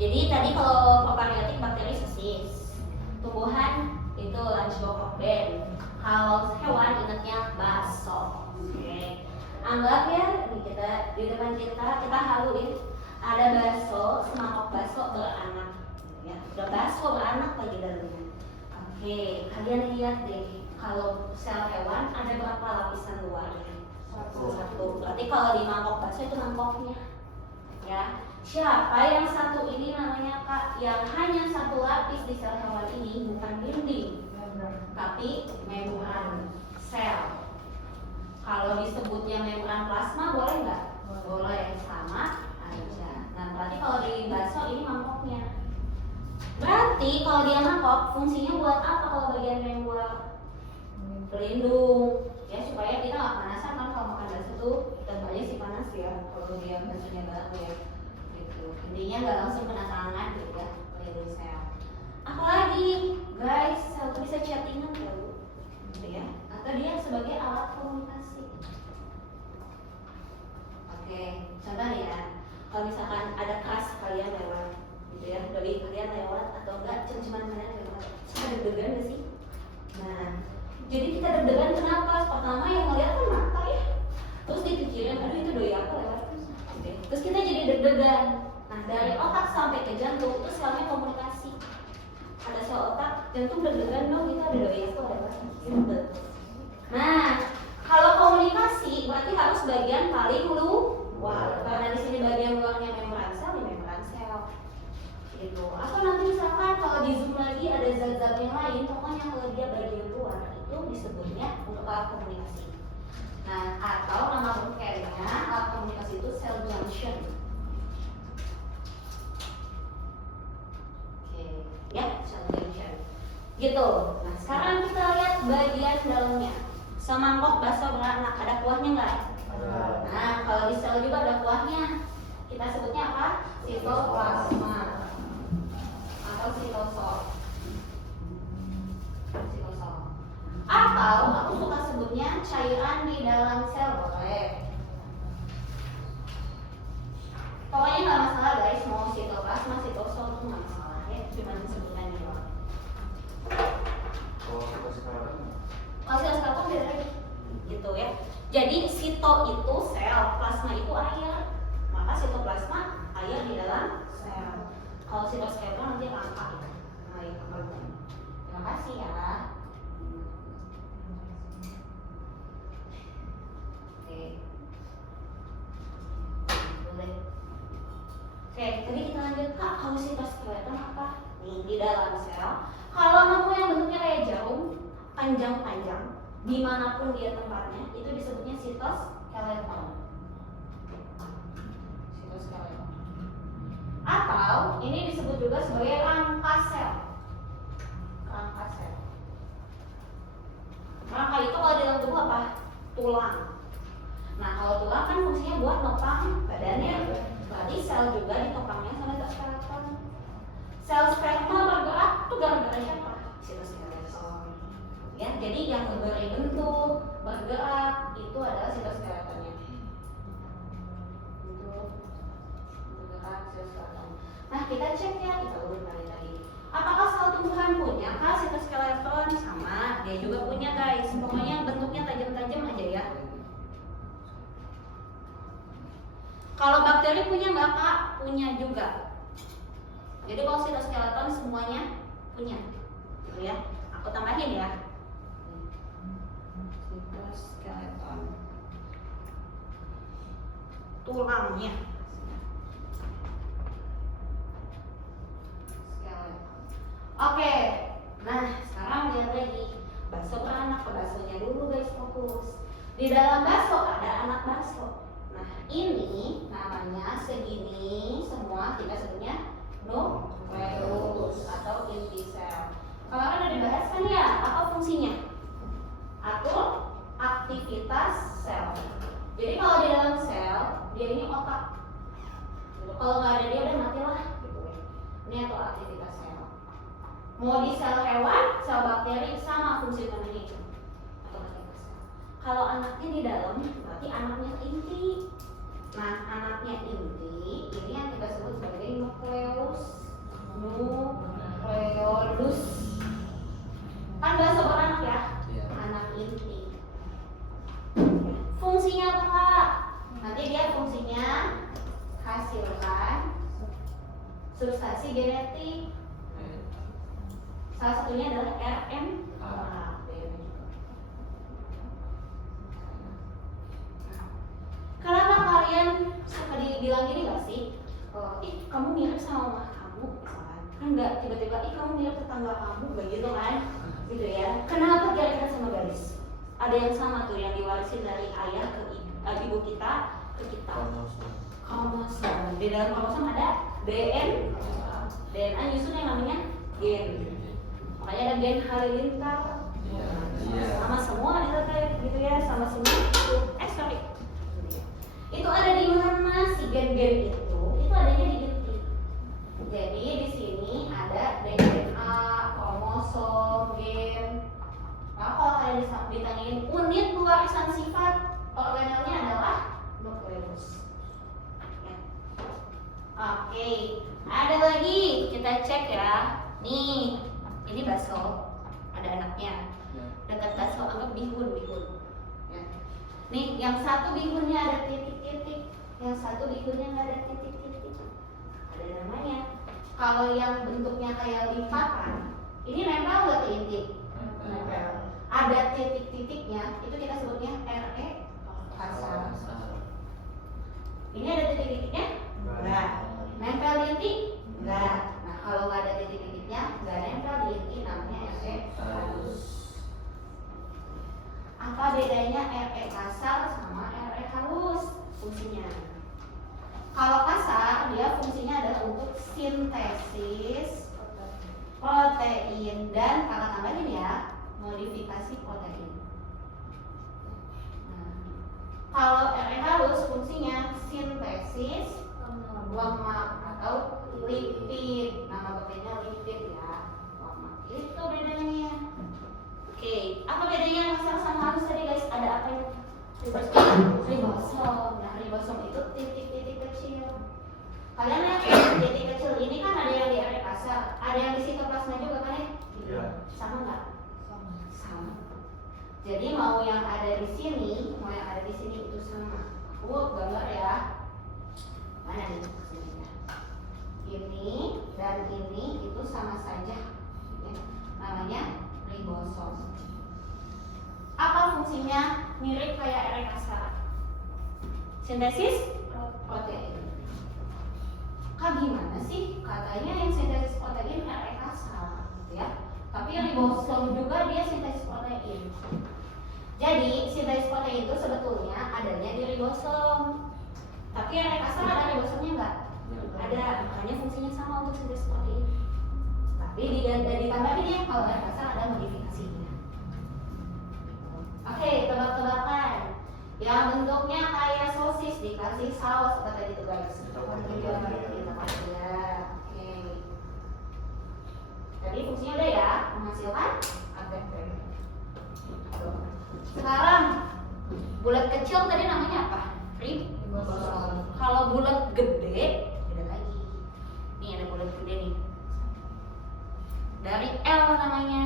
Jadi tadi kalau prokaryotik bakteri sosis, tumbuhan itu lunchbox rockband. Kalau hewan ingatnya bakso. Oke. Anggap ya, ini kita di depan kita haluin ada bakso, semangkok bakso beranak. Ya, udah bakso beranak lagi dalamnya. Oke, kalian lihat deh, kalau sel hewan ada berapa lapisan luarnya? Satu. Berarti kalau di mangkok bakso itu mangkoknya. Ya, siapa yang satu ini namanya Kak? Yang hanya satu lapis di sel hewan ini bukan dinding, tapi membran sel. Kalau disebutnya membran plasma boleh nggak? Boleh, sama aja. Nah, berarti kalau di bakso ini mangkoknya. Berarti kalau dia mangkok, fungsinya buat apa kalau bagian yang buat pelindung? Ya supaya kita nggak panasan kan kalau makan bakso tuh tentu aja sih panas ya kalau dia baksonya baru ya. Gitu. Intinya nggak langsung kena tangan gitu ya, pelindung sel. Apalagi guys, sel itu bisa chattingan ya Bu, gitu ya. Atau dia sebagai alat komunikasi. Oke, contoh nih ya, kalau misalkan ada kelas kalian lewat, gitu ya, dari kalian lewat atau enggak, cuman kalian lewat, suka deg-degan gak sih? Nah, jadi kita deg-degan kenapa? Pertama yang ngeliat kan mata ya, terus dipikirin, aduh itu doi aku lewat, terus kita jadi deg-degan. Nah, dari otak sampai ke jantung itu selnya komunikasi. Ada sel otak, jantung deg-degan dong, itu ada doi aku lewat, gitu. Nah, kalau komunikasi berarti harus bagian paling luar. Karena di sini bagian luarnya membran sel, di membran sel. Gitu. Atau nanti misalkan kalau di zoom lagi ada zat-zat yang lain, pokoknya kalau dia bagian luar itu disebutnya untuk alat komunikasi. Nah, atau nama bengkelnya alat komunikasi itu cell junction. Oke, ya cell junction. Gitu. Nah, sekarang kita lihat bagian dalamnya. Semangkok bakso beranak, ada kuahnya nggak? Nah, kalau di sel juga ada kuahnya. Kita sebutnya apa? Sitoplasma atau sitosol. Atau aku suka sebutnya cairan di dalam sel, boleh. Pokoknya nggak masalah guys, mau sitoplasma, sitosol itu nggak masalah ya, cuma sebutannya doang. Kalau sitosol beda lagi, gitu ya. Jadi sito itu sel, plasma itu air. Maka sitoplasma air di dalam sel. Kalau sitoskeleton nanti rangka ya. Nah, itu terima kasih ya. Oke. Boleh. Oke, tadi kita lanjut Kak, kalau sitoskeleton apa? Nih di dalam sel. Kalau kamu yang bentuknya kayak jarum, panjang-panjang, dimanapun dia tempatnya, itu disebutnya sitoskeleton. Sitoskeleton. Atau ini disebut juga sebagai rangka sel. Rangka sel. Rangka itu kalau di dalam tubuh apa? Tulang. Nah, kalau tulang kan fungsinya buat nopang badannya. Berarti sel juga ditopangnya sama skeleton. Sel sperma bergerak itu gara-gara siapa? Sitoskeleton. Ya, jadi yang memberi bentuk, bergerak itu adalah sitoskeletonnya. Bentuk, bergerak, sitoskeleton. Nah, kita cek ya, kita urut tadi. Apakah sel tumbuhan punya? Kah sitoskeleton sama? Dia juga punya guys. Pokoknya bentuknya tajam-tajam aja ya. Kalau bakteri punya nggak Kak? Punya juga. Jadi kalau sitoskeleton semuanya punya, gitu ya. Aku tambahin ya. Sitoskeleton. Tulangnya. Oke. Nah, sekarang lihat lagi. Bakso beranak, ke baksonya dulu guys, fokus. Di dalam bakso ada anak bakso. Nah, ini namanya segini semua kita sebutnya nukleus atau inti sel. Kemarin udah dibahas kan ya, apa fungsinya? Atur aktivitas sel. Jadi kalau di dalam sel, dia ini otak. Kalau nggak ada dia udah mati lah. Gitu. Ini atur aktivitas sel. Mau di sel hewan, sel bakteri sama fungsi utamanya itu. Atur aktivitas sel. Kalau anaknya di dalam, berarti anaknya inti. Nah, anaknya inti ini yang kita sebut sebagai nukleus. halus. Kan baso beranak ya? Iya. Anak inti. Fungsinya apa Kak? Nanti dia fungsinya hasilkan substansi genetik. Salah satunya adalah RNA. Kenapa kalian suka dibilang gini gak sih? Ih kamu mirip sama mama kamu, misalkan. Kan nggak tiba-tiba, ih kamu mirip tetangga kamu, begitu kan? Gitu ya. Kenapa kira-kira sama garis? Ada yang sama tuh yang diwarisin dari ayah ke ibu kita ke kita. Kromosom. Di dalam kromosom ada DNA nyusun yang namanya gen. Makanya ada gen halilintar. Sama semua gitu ya, sama semua. Sorry. Itu ada di mana si gen-gen itu adanya di inti. Jadi di sini ada DNA, kromosom, gen. Nah, kalau kalian ditanyain unit pewarisan sifat organelnya adalah nukleus. Ya. Oke, ada lagi kita cek ya. Nih, ini baso, ada anaknya. Dekat baso anggap bihun. Ya. Nih, yang satu bihunnya ada titik-titik, yang satu bihunnya nggak ada titik-titik. Ada namanya. Kalau yang bentuknya kayak lipatan, ini nempel nggak ke inti? Nempel. Ada titik-titiknya, itu kita sebutnya RE kasar. Ini ada titik-titiknya? Enggak. Nempel di inti? Enggak. Nah, kalau nggak ada titik-titiknya, nggak nempel di inti, namanya RE halus. Apa bedanya RE kasar sama RE halus? Fungsinya. Kalau kasar, dia fungsinya adalah untuk sintesis protein dan kata tambahin ya, modifikasi protein. Nah, kalau RE halus fungsinya sintesis lemak atau lipid. Nama proteinnya lipid ya, lemak. Itu bedanya. Oke, apa bedanya kasar sama halus tadi guys? Ada apa yang ribosom. Nah, ribosom itu titik-titik kecil. Kalian lihat titik kecil ini kan ada yang di RE kasar, ada yang di sitoplasma juga kan ya? Iya. Sama nggak? Sama. Jadi mau yang ada di sini, mau yang ada di sini itu sama. Aku gambar ya. Mana nih? Ini dan ini itu sama saja. Ya. Namanya ribosom. Apa fungsinya? Mirip kayak RE kasar. Sintesis protein. Kak gimana sih? Katanya yang sintesis protein RE kasar, gitu ya. Tapi ribosom juga dia sintesis protein. Jadi sintesis protein itu sebetulnya adanya di ribosom. Tapi RE kasar ada ribosomnya nggak? Ada. Makanya fungsinya sama untuk sintesis protein. Tapi ditambahin ya kalau RE kasar ada modifikasinya. Oke, tebak-tebakan. Yang bentuknya kayak sosis dikasih saus apa tadi tuh guys? Ya, oke. Tadi fungsinya udah ya, menghasilkan ATP. Sekarang bulat kecil tadi namanya apa? Ribosom. Kalau bulat gede beda lagi. Nih ada bulat gede nih. Dari L namanya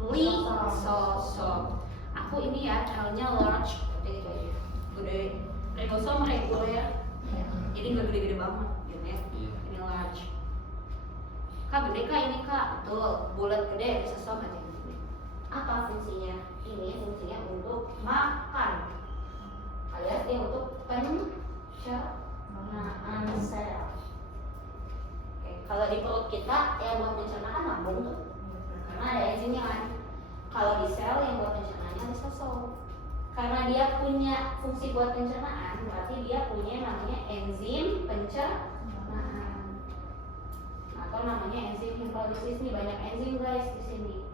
lisosom. Aku ini ya L-nya large, gitu aja. Gede. Ribosom reguler. Jadi nggak gede-gede banget, gitu ya. Ini large. Kak gede kak ini kak, betul. Bulat gede ribosom aja. Apa fungsinya? Ini fungsinya untuk makan. Alias dia untuk pencernaan sel. Oke, kalau di perut kita yang buat pencernaan lambung tuh, karena ada enzimnya kan. Kalau di sel yang buat pencernaannya lisosom. Karena dia punya fungsi buat pencernaan, berarti dia punya namanya enzim pencernaan. Atau namanya enzim hidrolisis. Nih banyak enzim guys di sini.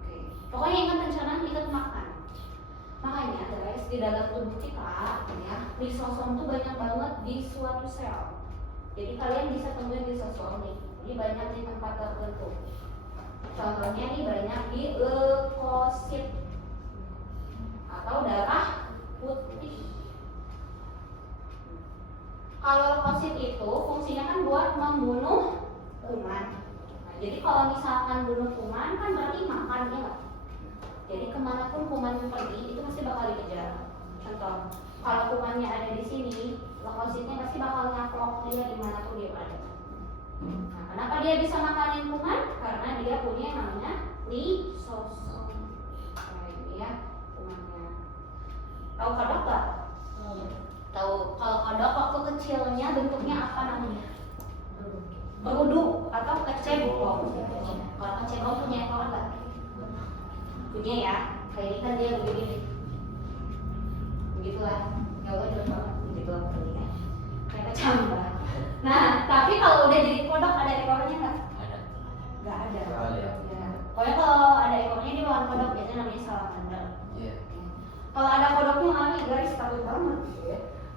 Oke. Pokoknya ingat pencernaan, ingat makan. Makanya guys di dalam tubuh kita, ya, lisosom tuh banyak banget di suatu sel. Jadi kalian bisa temuin lisosom nih. Ini banyak di tempat tertentu. Contohnya nih banyak di leukosit atau darah putih. Kalau leukosit itu fungsinya kan buat membunuh kuman. Nah, Jadi kalau misalkan bunuh kuman kan berarti makan ya nggak? Jadi kemanapun kuman pergi itu pasti bakal dikejar. Contoh, kalau kumannya ada di sini, leukositnya pasti bakal nyaplok dia dimanapun dia ada. Nah, kenapa dia bisa makanin kuman? Karena dia punya yang namanya lisosom. Nah, ini ya kumannya. Tahu kodok nggak? Tahu. Kalau kodok waktu kecilnya bentuknya apa namanya? Berudu atau kecebong. Kalau kecebong punya ekor nggak? Punya ya. Kayak ini kan dia begini. Begitulah. Ya Allah jelas banget. Begitu begini. Kayak kecambah. Nah, tapi kalau udah jadi kodok ada ekornya nggak? Ada. Nggak ada. Ya. Ya. Pokoknya kalau ada ekornya dia bukan kodok, biasanya namanya salamander. Iya. Kalau ada kodoknya lagi guys takut banget.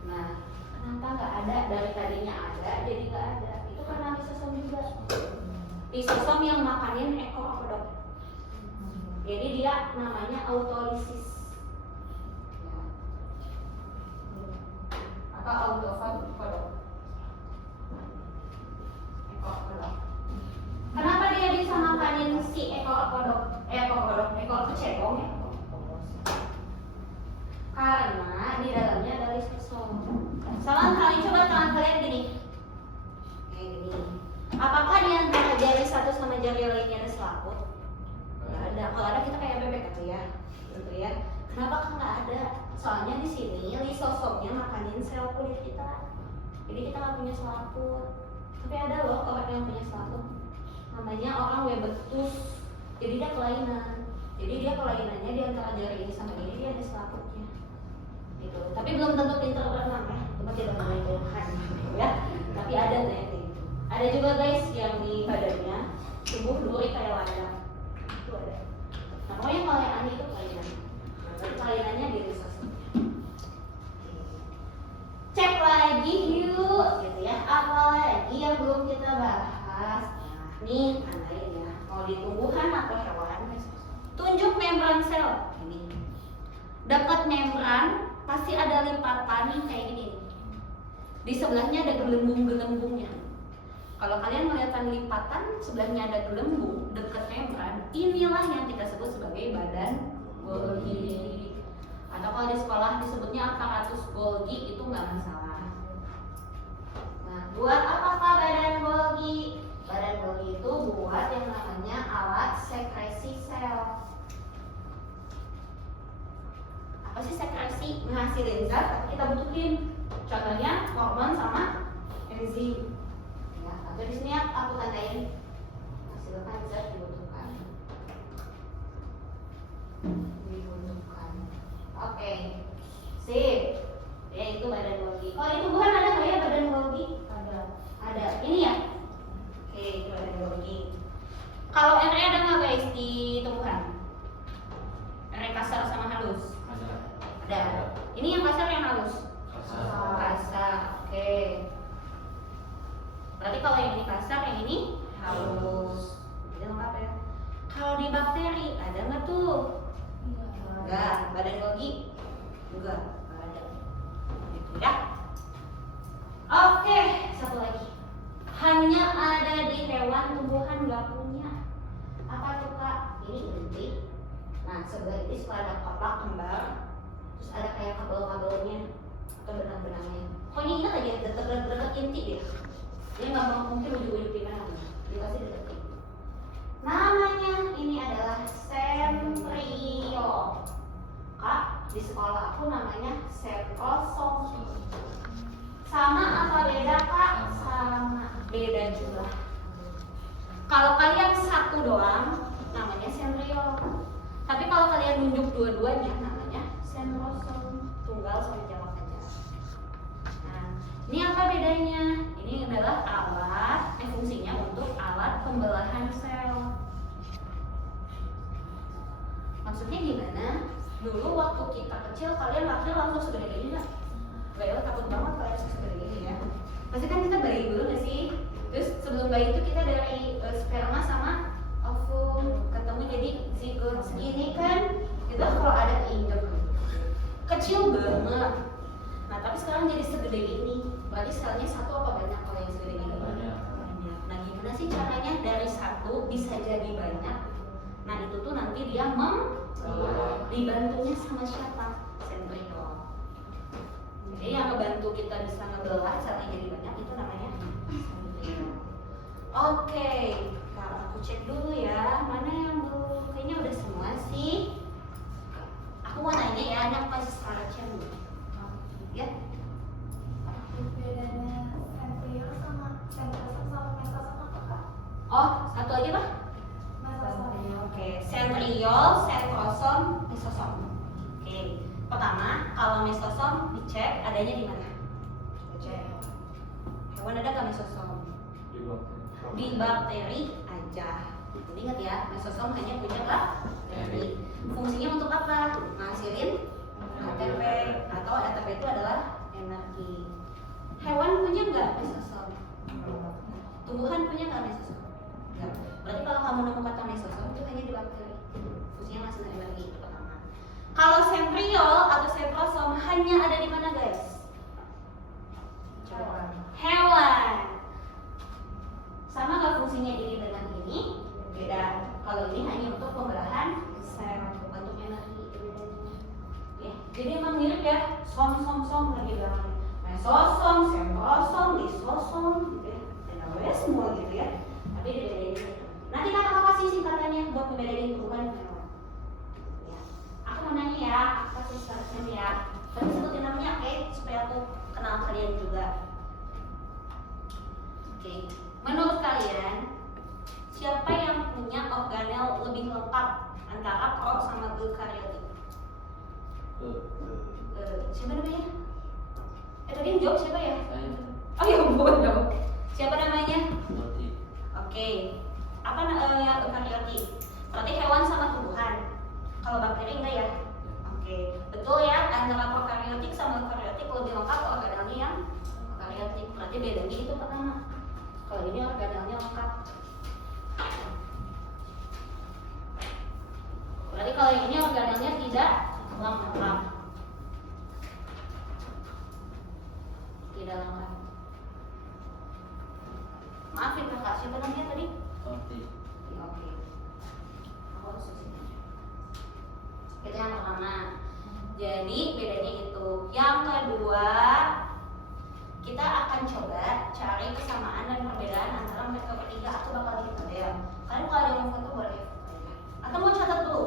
Nah, kenapa nggak ada? Dari tadinya ada jadi nggak ada. Itu karena lisosom juga. Lisosom yang makanin ekor kodok. Jadi dia namanya autolisis. Ya. Atau autofag kodok. Ekor kodok. Kenapa dia bisa makanin si ekor kodok? Ekor kecebong ya? Karena di dalamnya ada lisosom. Sama kali coba tangan kalian gini. Kayak gini. Apakah di antara jari satu sama jari lainnya ada selaput? Nggak ada. Kalau ada kita kayak bebek gitu ya. Gitu ya. Kenapa kan nggak ada? Soalnya di sini lisosomnya makanin sel kulit kita. Jadi kita nggak punya selaput. Tapi ada loh orang yang punya selaput. Namanya orang Webertus. Jadi dia kelainan. Jadi dia kelainannya di antara jari ini sama ini dia ada selaputnya. Gitu. Tapi belum tentu pintar berenang ya. Cuma kita menunjukkan ya. Tapi ada ternyata itu. Ada juga guys yang di badannya tubuh duri kayak ladang. Itu ada. Nah, pokoknya kalau yang aneh itu kelainan. Nah, kelainannya di lisosom. Cek lagi yuk, gitu ya. Apa lagi yang belum kita bahas? Nah, nih tandain ya. Mau di tumbuhan atau hewan? Tunjuk membran sel. Ini. Dekat membran pasti ada lipatan nih kayak gini. Di sebelahnya ada gelembung-gelembungnya. Kalau kalian melihat lipatan, sebelahnya ada gelembung dekat membran, inilah yang kita sebut sebagai badan Golgi. Atau kalau di sekolah disebutnya aparatus Golgi, itu nggak masalah. Nah, buat apakah badan Golgi? Badan Golgi itu buat yang namanya alat sekresi sel. Apa sih sekresi? Menghasilin zat tapi kita butuhin. Contohnya hormon sama enzim. Ya, atau di sini aku tandain hasilkan zat dibutuhkan. Oke, sip. Ya itu badan Golgi. Oh di tumbuhan ada nggak ya badan Golgi? Ada. Ini ya. Oke, itu badan Golgi. Kalau RE ada nggak guys di tumbuhan? RE kasar sama halus. Ada. Ini yang kasar yang halus? Kasar. Oke. Berarti kalau yang ini kasar, yang ini halus. Jadi lengkap ya. Kalau di bakteri ada nggak tuh? Enggak. Badan Golgi? Enggak. Nggak ada. Gitu ya. Oke, satu lagi. Hanya ada di hewan, tumbuhan nggak punya. Apa tuh kak? Ini inti. Nah sebelah ini suka ada kotak kembar. Terus ada kayak kabel-kabelnya atau benang-benangnya. Pokoknya ingat aja dekat inti dia. Dia nggak mau mungkin ujung-ujung di mana. Dia pasti dekat. Namanya ini adalah sembrio. Kak di sekolah aku namanya sentrosom. Sama apa beda kak? Sama. Beda juga. Kalau kalian satu doang namanya sembrio. Tapi kalau kalian nunjuk dua-duanya namanya sentrosom. Tunggal sama jamak saja. Nah, ini apa bedanya? Ini adalah alat, fungsinya untuk alat pembelahan sel. Maksudnya gimana? Dulu waktu kita kecil kalian lahir langsung segede ini nggak? Gak takut banget kalau segede ini ya. Pasti kan kita bayi dulu nggak sih? Terus sebelum bayi itu kita dari sperma sama ovum ketemu jadi zigot segini kan? Itu kalau ada injek kecil banget. Nah tapi sekarang jadi segede ini. Berarti selnya satu apa banyak kalau yang segede ini? Banyak. Nah gimana sih caranya dari satu bisa jadi banyak? Nah itu tuh nanti dia dibantunya sama siapa? Sentriol. Jadi yang ngebantu kita bisa ngebelah caranya jadi banyak itu namanya sentriol. Oke, kalau aku cek dulu ya, mana yang belum? Kayaknya udah semua sih. Aku mau nanya ya, ada apa secara dulu? Ya. Bedanya sentriol sama sentrosom sama mesosom apa kak? Oh, satu aja Pak? Mesosom. Oke, sentriol, sentrosom, mesosom. Oke, pertama kalau mesosom dicek adanya di mana? Cek. Hewan ada nggak mesosom? Di bakteri aja. Jadi ingat ya, mesosom hanya punya bakteri. Fungsinya untuk apa? Ngasilin ATP atau ATP itu adalah energi. Hewan punya nggak mesosom? Tumbuhan punya nggak mesosom? Nggak. Berarti kalau kamu nemu kata mesosom itu hanya di bakteri. Fungsinya ngasilin energi itu pertama. Kalau sentriol atau sentrosom hanya ada di mana guys? Hewan. Sama nggak fungsinya ini dengan ini? Beda. Kalau ini hanya untuk pembelahan sel, untuk energi itu bedanya. Ya, jadi emang mirip ya, som lagi bilang mesosom, sentrosom, lisosom, gitu ya. Dan semua gitu ya. Tapi dibedain gitu. Nanti kakak kasih singkatannya buat membedain tumbuhan dan hewan. Ya. Aku mau nanya ya, apa sih syaratnya ya? Tapi sebutin namanya, oke, supaya aku kenal kalian juga. Oke, menurut kalian siapa yang punya organel lebih lengkap antara pro sama eukaryotik? Siapa namanya? Tadi yang jawab siapa ya? Oh ya bodoh. Siapa namanya? Oke. Apa yang eukaryotik? Berarti hewan sama tumbuhan. Kalau bakteri enggak ya? Oke. Betul ya, antara prokaryotik sama eukaryotik lebih lengkap organelnya yang eukaryotik. Berarti bedanya itu pertama. Kalau ini organelnya lengkap. Berarti kalau yang ini organelnya tidak lengkap. Tidak lengkap. Maaf ya kakak, siapa namanya tadi? Oke. Oke. Aku harus susun aja. Itu yang pertama. Jadi bedanya itu. Yang kedua, kita akan coba cari kesamaan dan perbedaan antara mereka bertiga. Aku bakal bikin tabel. Kalian kalau ada yang mau foto boleh. Atau mau catat dulu?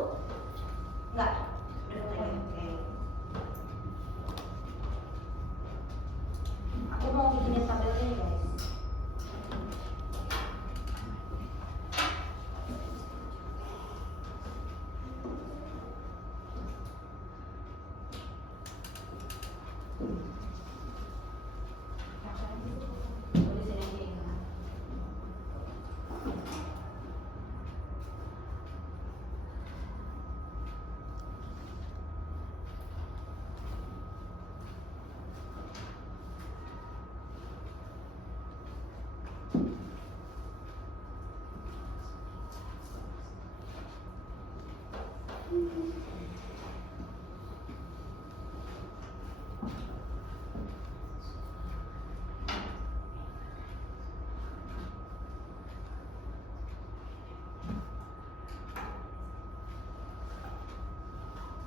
Enggak. Udah foto aja. Oke. Aku mau bikinin tabel ini guys.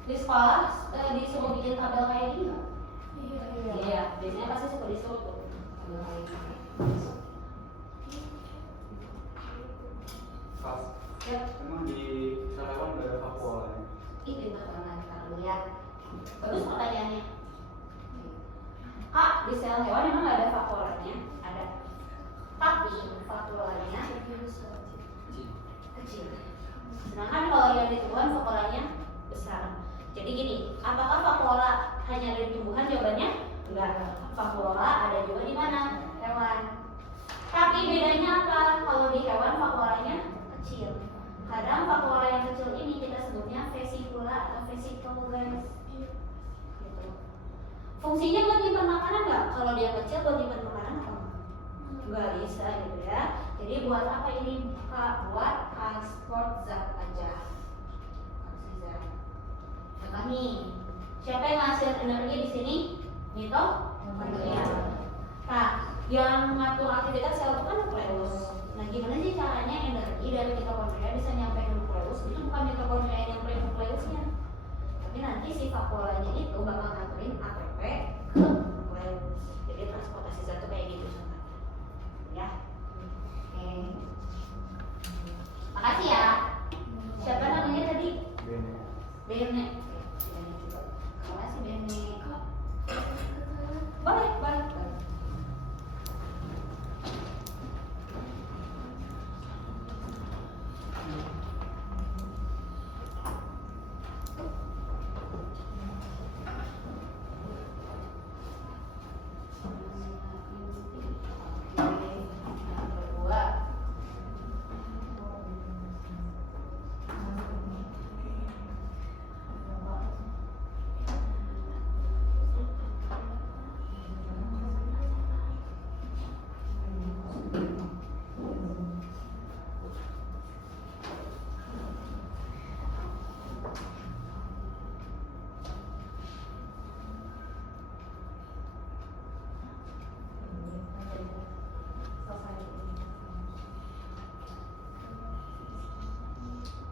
Di sekolah disuruh bikin tabel kayak gini nggak? Iya, biasanya pasti suka disuruh tuh tabel kayak gini. Pas. Yap. Emang di Sarawan nggak ada faktualnya? Ih, pintar banget kalau lihat. Bagus pertanyaannya. Kak, di sel hewan emang nggak ada faktoralnya? Ada. Tapi faktoralnya kecil. Sedangkan kalau yang di tumbuhan faktoralnya besar. Jadi gini, apakah faktoral hanya ada di tumbuhan? Jawabannya enggak. Faktoral ada juga di mana? Hewan. Tapi bedanya apa? Kalau di hewan faktoralnya kecil. Kadang faktoral yang kecil ini kita sebutnya vesikula atau vesicle guys. Gitu. Fungsinya buat nyimpan makanan nggak? Kalau dia kecil buat nyimpan makanan apa? Nggak bisa gitu ya. Jadi buat apa ini? Buat transport zat aja. Contoh nih, siapa yang ngasih energi di sini? Mitokondria. Nah, yang ngatur aktivitas sel itu kan nukleus. Nah, gimana polanya